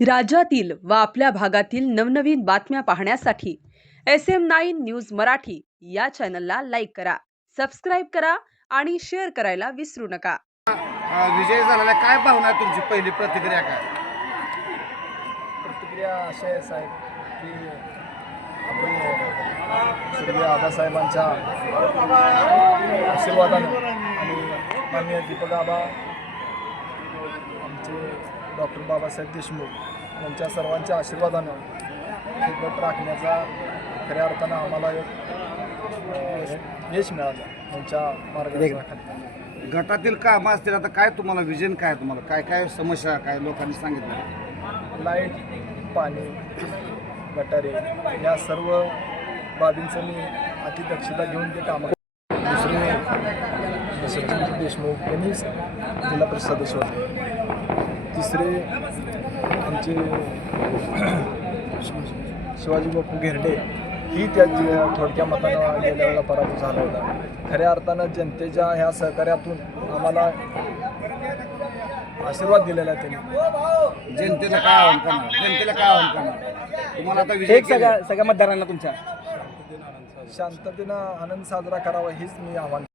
राज्यातील व आपल्या भागातील नवनवीन बातम्या पाहण्यासाठी SM9 न्यूज मराठी या चॅनलला लाईक करा, सबस्क्राईब करा आणि शेअर करायला विसरू नका. विजय झालेला काय भावना आहे तुमची? पहिली प्रतिक्रिया काय? प्रतिक्रिया अशी आहे साहेब की आपण स्वर्गीय आबासाहेबांच्या आशीर्वादाने आणि माननीय दीपक आबा, आमचे डॉक्टर बाबासाहेब देशमुख यांच्या सर्वांच्या आशीर्वादानं हे गट राखण्याचा खऱ्या अर्थानं आम्हाला एक यश मिळालं त्यांच्या मार्गदर्शनाखाली. गटातील कामं असतील, आता काय तुम्हाला विजन काय, तुम्हाला काय काय समस्या काय लोकांनी सांगितलं? लाईट, पाणी, गटारे या सर्व बाबींचं मी अतिदक्षता घेऊन ते कामं. दुसरे सचिन देशमुख यांनी जिल्हा परिषद सदस्य होते. तिसरे आमचे शिवाजी बापू घेरडे ही त्या थोडक्या मतानं गेल्या वेळेला पराभव झाला होता. खऱ्या अर्थानं जनतेच्या ह्या सहकार्यातून आम्हाला आशीर्वाद दिलेला आहे त्यांनी. जनतेला काय आव्हान करणार? जनतेला काय आव्हान करणार तुम्हाला? आता विजय सगळ्या मतदारांना तुमच्या शांततेनं आनंद साजरा करावा हेच मी आव्हान